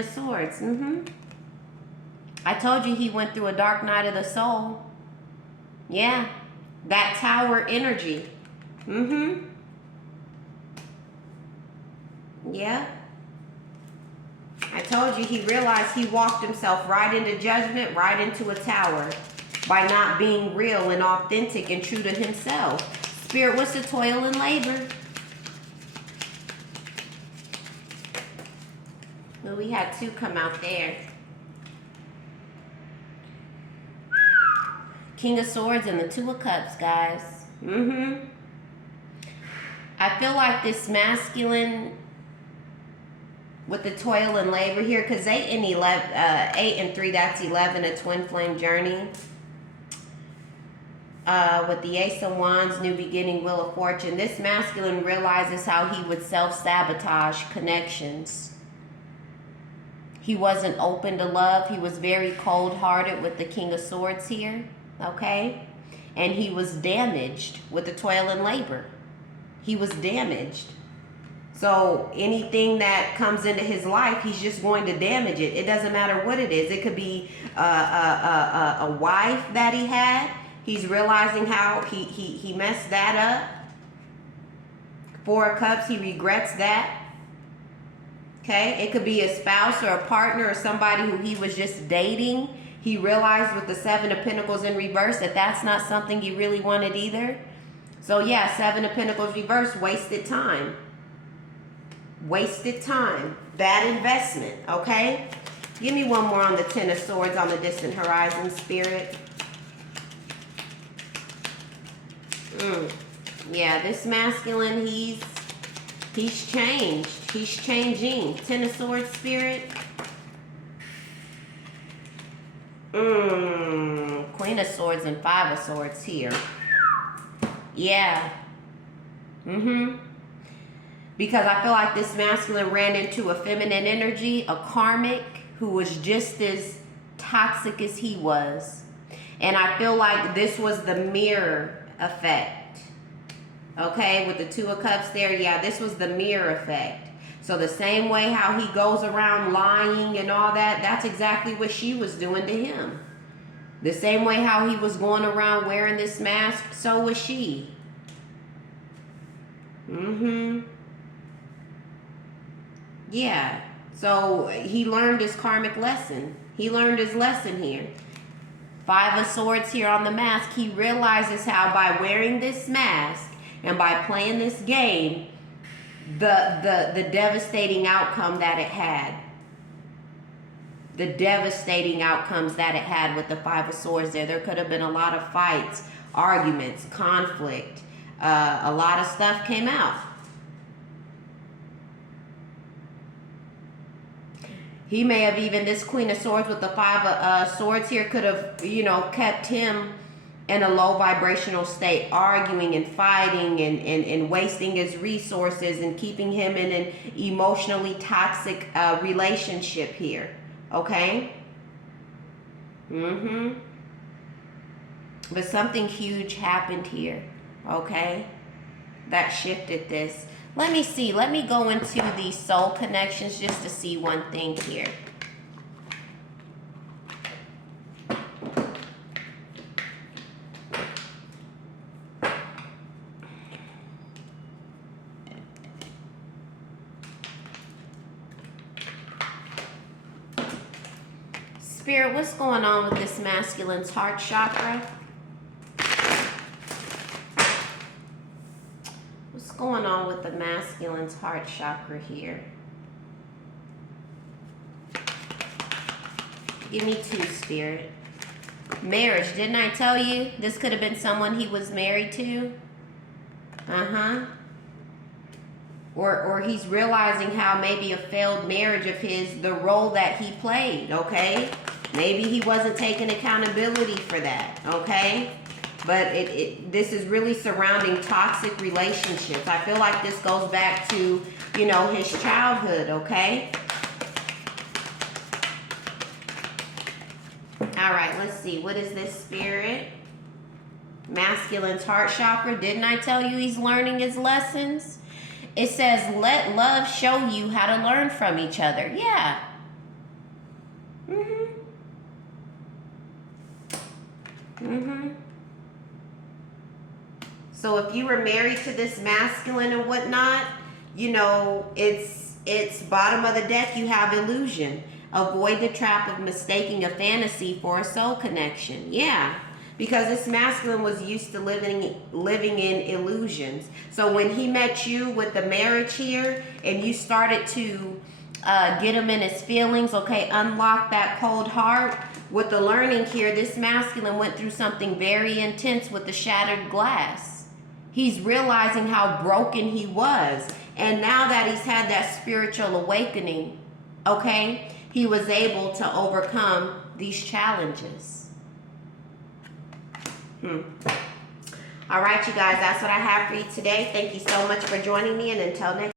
of Swords. I told you he went through a dark night of the soul. Yeah. That Tower energy. Yeah. I told you he realized he walked himself right into judgment, right into a tower by not being real and authentic and true to himself. Spirit, what's the toil and labor? Well, we had two come out there. King of Swords and the Two of Cups, guys. I feel like this masculine with the toil and labor here, because 8 and 3, that's 11, a twin flame journey. With the Ace of Wands, new beginning, Wheel of Fortune. This masculine realizes how he would self-sabotage connections. He wasn't open to love. He was very cold-hearted with the King of Swords here. Okay? And he was damaged with the toil and labor. He was damaged. So anything that comes into his life, he's just going to damage it. It doesn't matter what it is. It could be a wife that he had. He's realizing how he messed that up. 4 of Cups, he regrets that. Okay? It could be a spouse or a partner or somebody who he was just dating. He realized with the 7 of Pentacles in reverse that that's not something he really wanted either. So yeah, 7 of Pentacles reverse, wasted time. Wasted time. Bad investment, okay? Give me one more on the 10 of Swords on the distant horizon, Spirit. Yeah, this masculine, he's changed. He's changing. 10 of Swords, Spirit. Queen of Swords and 5 of Swords here. Yeah. Because I feel like this masculine ran into a feminine energy, a karmic, who was just as toxic as he was. And I feel like this was the mirror effect. Okay, with the 2 of Cups there, yeah, this was the mirror effect. So the same way how he goes around lying and all that, that's exactly what she was doing to him. The same way how he was going around wearing this mask, so was she. Yeah, so he learned his karmic lesson. He learned his lesson here. 5 of Swords here on the mask. He realizes how by wearing this mask and by playing this game, the devastating outcome that it had. The devastating outcomes that it had with the 5 of Swords there. There could have been a lot of fights, arguments, conflict. A lot of stuff came out. He may have even, this Queen of Swords with the 5 of Swords here could have, you know, kept him in a low vibrational state, arguing and fighting and wasting his resources and keeping him in an emotionally toxic relationship here. Okay? But something huge happened here. Okay? That shifted this. Let me see. Let me go into the soul connections just to see one thing here. Spirit, what's going on with this masculine's heart chakra? What's going on with the masculine's heart chakra here? Give me 2, Spirit. Marriage, didn't I tell you? This could have been someone he was married to. Or he's realizing how maybe a failed marriage of his, the role that he played, okay? Maybe he wasn't taking accountability for that, okay? But this is really surrounding toxic relationships. I feel like this goes back to, you know, his childhood, okay? All right, let's see. What is this, Spirit? Masculine's heart chakra. Didn't I tell you he's learning his lessons? It says, let love show you how to learn from each other. Yeah. So if you were married to this masculine and whatnot, you know, it's bottom of the deck, you have illusion. Avoid the trap of mistaking a fantasy for a soul connection. Yeah. Because this masculine was used to living in illusions. So when he met you with the marriage here and you started to get him in his feelings, okay, unlock that cold heart. With the learning here, this masculine went through something very intense with the shattered glass. He's realizing how broken he was. And now that he's had that spiritual awakening, okay, he was able to overcome these challenges. All right, you guys, that's what I have for you today. Thank you so much for joining me, and until next